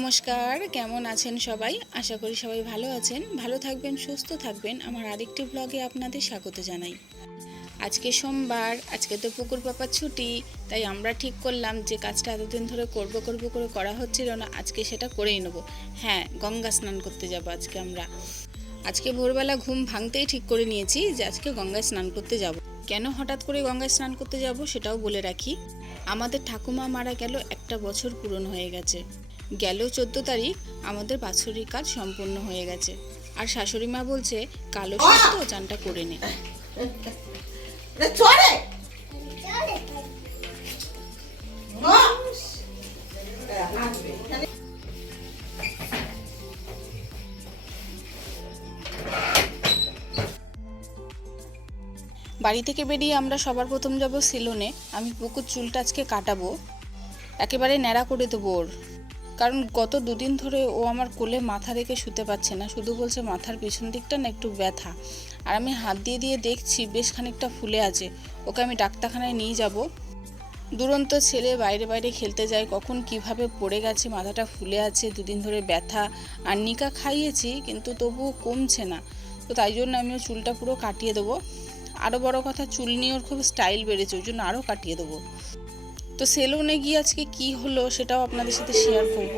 নমস্কার, কেমন আছেন সবাই? আশা করি সবাই ভালো আছেন, ভালো থাকবেন, সুস্থ থাকবেন। আমার আরেকটি ব্লগে আপনাদের স্বাগত জানাই। আজকে সোমবার, আজকে তো পুকুর পাপার ছুটি, তাই আমরা ঠিক করলাম যে কাজটা এতদিন ধরে করব করে করা হচ্ছিল না, আজকে সেটা করেই নেব। হ্যাঁ, গঙ্গা স্নান করতে যাব আজকে আমরা। আজকে ভোরবেলা ঘুম ভাঙতেই ঠিক করে নিয়েছি যে আজকে গঙ্গায় স্নান করতে যাব। কেন হঠাৎ করে গঙ্গায় স্নান করতে যাব সেটাও বলে রাখি। আমাদের ঠাকুমা মারা গেল, একটা বছর পূরণ হয়ে গেছে। গেল 14 তারিখ আমাদের বাৎসরিক কাজ সম্পূর্ণ হয়ে গেছে। আর শাশুড়ি মা বলছে কালো সত্য চানটা করে নে। বাড়ি থেকে বেরিয়ে আমরা সবার প্রথম যাব সেলুনে। আমি পুকুর চুলটা আজকে কাটাবো, একেবারে ন্যাড়া করে দেবো ওর। কারণ গত দুদিন ধরে ও আমার কোলে মাথা রেখে শুতে পারছে না, শুধু বলছে মাথার পিছন দিকটা না একটু ব্যথা। আর আমি হাত দিয়ে দেখছি বেশ খানিকটা ফুলে আছে। ওকে আমি ডাক্তারখানায় নিয়ে যাব। দুরন্ত ছেলে, বাইরে খেলতে যায়, কখন কিভাবে পড়ে গেছে, মাথাটা ফুলে আছে, দুদিন ধরে ব্যথা। আর নিকা খাইয়েছি কিন্তু তবুও কমছে না। তো তাই জন্য আমি ওর চুলটা পুরো কাটিয়ে দেবো। আরও বড় কথা, চুল নিয়ে ওর খুব স্টাইল বেড়েছে, ওই জন্য আরও কাটিয়ে দেবো। তো সেলুনে গিয়ে আজকে কি হলো সেটাও আপনাদের সাথে শেয়ার করব।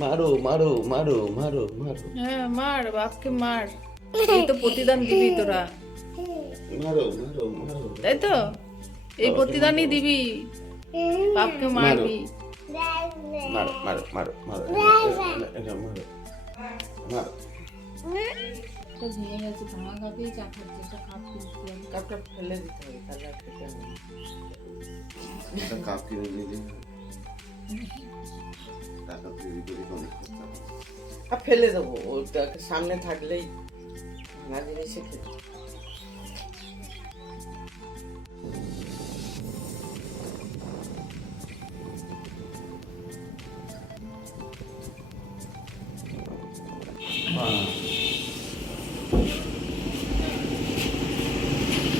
মারো মারো মারো মারো মারো, হ্যাঁ মার, বাপকে মার। এই তো প্রতিদান দিবি তোরা, মারো মারো মারো, তাই তো? এই প্রতিদানই দিবি, বাপকে মারবি। মারো মারো মারো মারো, এটা মারো মারো। ভেঙে গেছে, ভাঙা কাপেই চা খাচ্ছে, একটা কাপ কাপটা ফেলে দিতে হবে, তাহলে আর খেতে হবে না। একটা কাপ কিনে দিলে টাকা তৈরি করে অনেক করতে হবে। আর ফেলে দেবো, ওটাকে সামনে থাকলেই ভাঙা জিনিসে খেতে।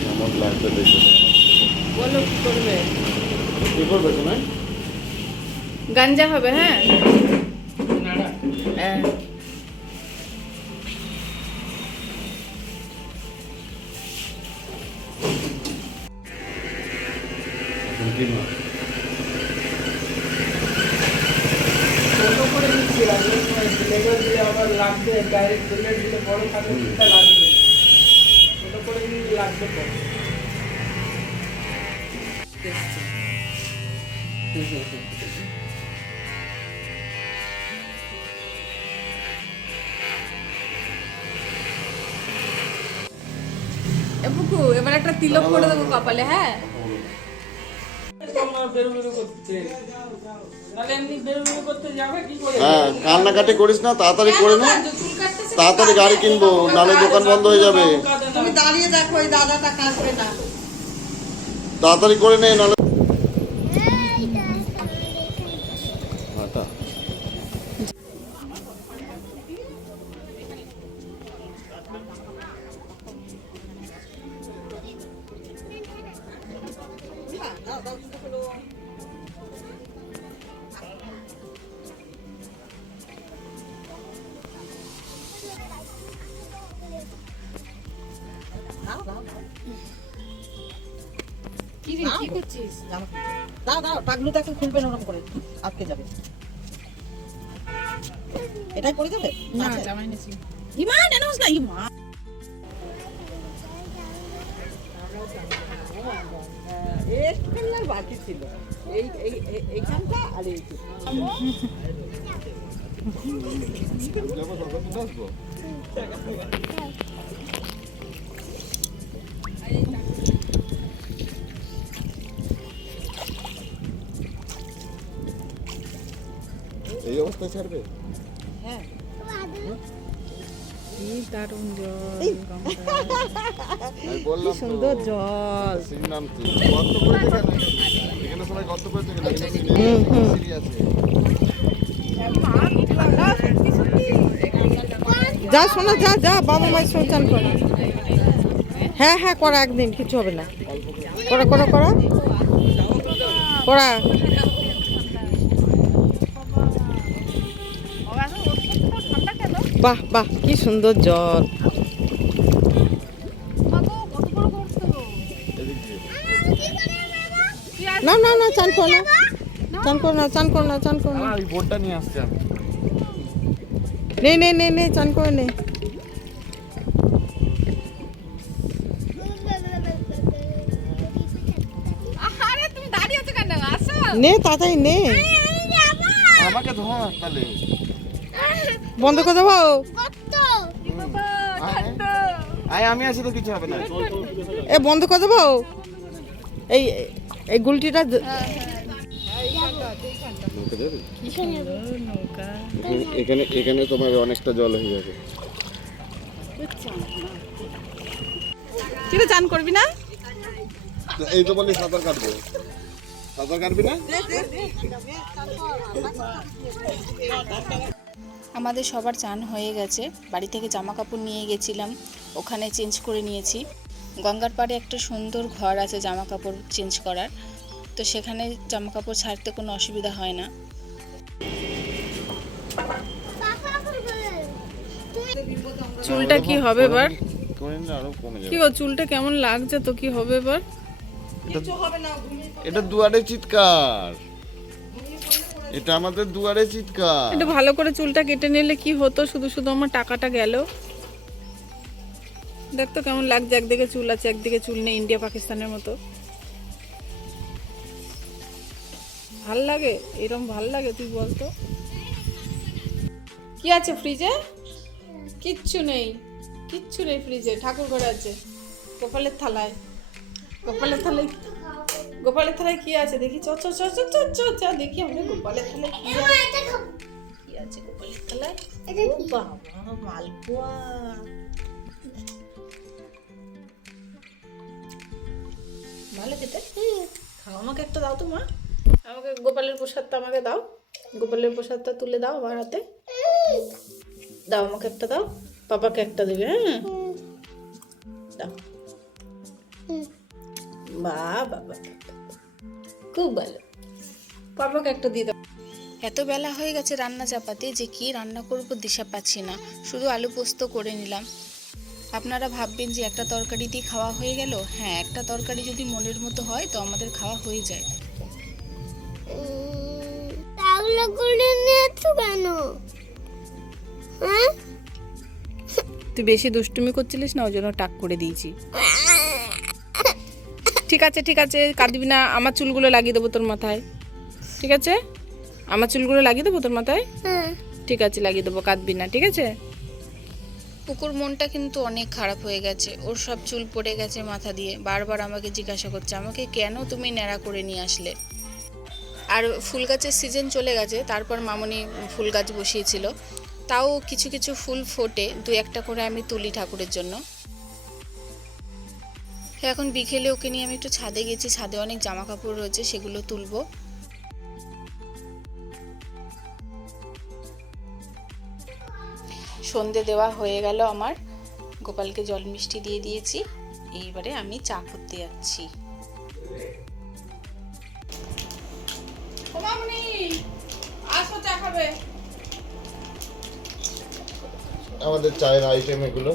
কেমন লাগবে দেখে বলো কি করবে? কি করবে তুমি? গাঞ্জা হবে। হ্যাঁ হ্যাঁ, এখন কি মা ছোটো করে দিচ্ছি, আর লেবার দিলে আবার লাগবে, ডাইরেক্ট বুলেট দিলে বড় কাঠের চিন্তা লাগবে, ছোটো করে দিলে লাগবে তো। এ বুকু, এবার একটা তিলক করে দেবো কপালে। হ্যাঁ, হ্যাঁ, কান্নাকাটি করিস না, তাড়াতাড়ি করে নে, তাড়াতাড়ি গাড়ি কিনবো, নালে দোকান বন্ধ হয়ে যাবে। তুমি দাঁড়িয়ে দেখো, ওই দাদাটা কাটবে না। তাড়াতাড়ি করে নে, নালে কি রে, কি করছিস? দাও টাকলুটাকে খুলবেন ওরকম করে, আটকে যাবে। এটাই করে দেবে না, আচ্ছা। জামাই নিছি। ইমান এনোস না, ইমান। একটুখানি আর বাকি ছিল, এইখানটা আর এইটুকু। এই অবস্থায় ছাড়বে? হ্যাঁ, কি দারুণ জল, আমি বললাম সুন্দর জল। সিঁড়ির নাম কি? গর্ত করেছে কেন? এখানে সবাই গর্ত করেছে কেন? এখানে সিঁড়ি আছে। যা শোনো, যা যা বাবা মায়ের সব চান করো। হ্যাঁ হ্যাঁ করা একদিন, কিছু হবে না। করা করা করা করা। বাহ বাহ, কি সুন্দর জল। না না না, চান করো না, চান করো না, চান করো না, চান করো না। ওই বোটটা নিয়ে আসছে আমি। নে নে নে নে, চান করে নে। আরে তুমি দাঁড়িয়ে আছো কেন? আসো। নে তাড়াতাড়ি নে। আমাকে ধর তাহলে। বন্ধ করে দেবো। আয় আমি আছি তো, কিছু হবে না। এ বন্ধ করে দেবো। এই এই গুলটিটা এখানে এখানে তোমার অনেকটা জল হয়ে যাবে। কি রে, চান করবি না? এই তো বলি সাঁতার কাটবো। সাঁতার কাটবি না? আমাদের সবার চান হয়ে গেছে। বাড়ি থেকে জামা কাপড় নিয়ে গেছিলাম, ওখানে চেঞ্জ করে নিয়েছি। গঙ্গার পাড়ে একটা সুন্দর ঘর আছে জামা কাপড় চেঞ্জ করার, তো সেখানে জামা কাপড় ছাড়তে কোনো অসুবিধা হয় না। চুলটা কি হবে এবার? আরো কমে কি যাবে। গো, চুলটা কেমন লাগছে তো? কি হবে এবার? এটা দুয়ারে চিৎকার, এটা আমাদের দুয়ারে চিৎকার। একটু ভালো করে চুলটা কেটে নিলে কি হতো, শুধু শুধু আমার টাকাটা গেল। দেখ তো কেমন লাগছে, একদিকে চুল আছে একদিকে চুল নেই, ইন্ডিয়া পাকিস্তানের মতো। ভাল লাগে এরকম? ভাল লাগে? তুই বলতো কি আছে ফ্রিজে? কিচ্ছু নেই, কিচ্ছু নেই ফ্রিজে। ঠাকুর ঘরে আছে, গোপালের থালায়। গোপালের থালায়, গোপালের থালায় কি আছে দেখি? চ চ চ চ চ চ চ দেখি আমাদের গোপালের থালায় কি আছে। কি আছে গোপালের থালায়? ও বাবা, মালপোয়া। ভালো খেতে? খাও, আমাকে একটা দাও তো মা। আমাকে গোপালের প্রসাদটা আমাকে দাও, গোপালের প্রসাদটা তুলে দাও আমার হাতে। দাও, আমাকে একটা দাও, পাপাকে একটা দেবে। হ্যাঁ দাও। বাহ বাবা, খুব ভালো। পাপাকে একটা দিয়ে দাও। এত বেলা হয়ে গেছে রান্না চাপাতে যে কি রান্না করব দিশা পাচ্ছি না, শুধু আলু পোস্ত করে নিলাম। আপনারা ভাববেন যে একটা তরকারি দিয়ে খাওয়া হয়ে গেল। হ্যাঁ, একটা তরকারি যদি মনের মতো হয় তো আমাদের খাওয়া হয়ে যায়। তাহলে করে নিয়েছো কেন? হ্যাঁ, তুই বেশি দুষ্টুমি করছিলিস না, ওই জন্য টাক করে দিয়েছি। ঠিক আছে ঠিক আছে, কাঁদবি না। আমার চুলগুলো লাগিয়ে দেবো তোর মাথায়, ঠিক আছে? আমার চুলগুলো লাগিয়ে দেবো তোর মাথায়, ঠিক আছে লাগিয়ে দেবো, কাঁদবি না, ঠিক আছে? পুকুর মনটা কিন্তু অনেক খারাপ হয়ে গেছে, ওর সব চুল পড়ে গেছে মাথা দিয়ে। বারবার আমাকে জিজ্ঞাসা করছে, আমাকে কেন তুমি ন্যাড়া করে নিয়ে আসলে। আর ফুল গাছের সিজন চলে গেছে, তারপর মামনি ফুল গাছ বসিয়েছিল, তাও কিছু কিছু ফুল ফোটে, দু একটা করে আমি তুলি ঠাকুরের জন্য। এখন বিকেলে ওকে নিয়ে আমি একটু ছাদে গেছি, ছাদে অনেক জামা কাপড় রয়েছে, সেগুলো তুলবো। সন্ধে দেওয়া হয়ে গেল আমার, গোপালকে জল মিষ্টি দিয়ে দিয়েছি। এইবারে আমি চা করতে যাচ্ছি। আসো চা খাবে। আমাদের চায়ের আইটেম এগুলো।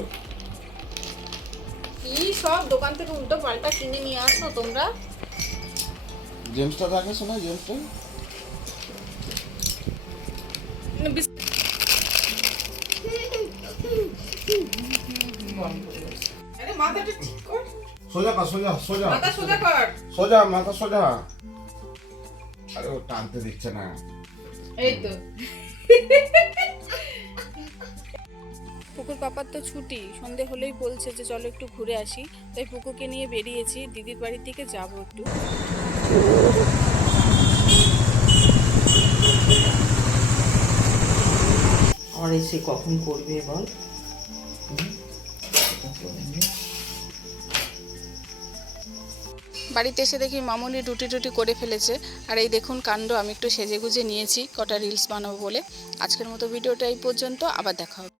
কি সব দোকান থেকে উল্টো পাল্টা কিনে নিয়ে আসো তোমরা। জেমসটা থাকে, শোনা জেমসটা। আরে মাথাটা ঠিক কর, সোজা কর, সোজা সোজা মাথা সোজা কর। সোজা, মাথা সোজা। আরে ও টানতে দিচ্ছে না। এই তো পুকুর পাপার তো ছুটি, সন্ধে হলেই বলছে যে চলো একটু ঘুরে আসি, তাই পুকুরকে নিয়ে বেরিয়েছি। দিদির বাড়ির দিকে যাবো একটু। আর এসে কখন করবে বল? বাড়িতে এসে দেখি মামুনি রুটি টুটি করে ফেলেছে। আর এই দেখুন কাণ্ড, আমি একটু সেজে গুজে নিয়েছি কটা রিলস বানাবো বলে। আজকের মতো ভিডিওটা এই পর্যন্ত, আবার দেখা হবে।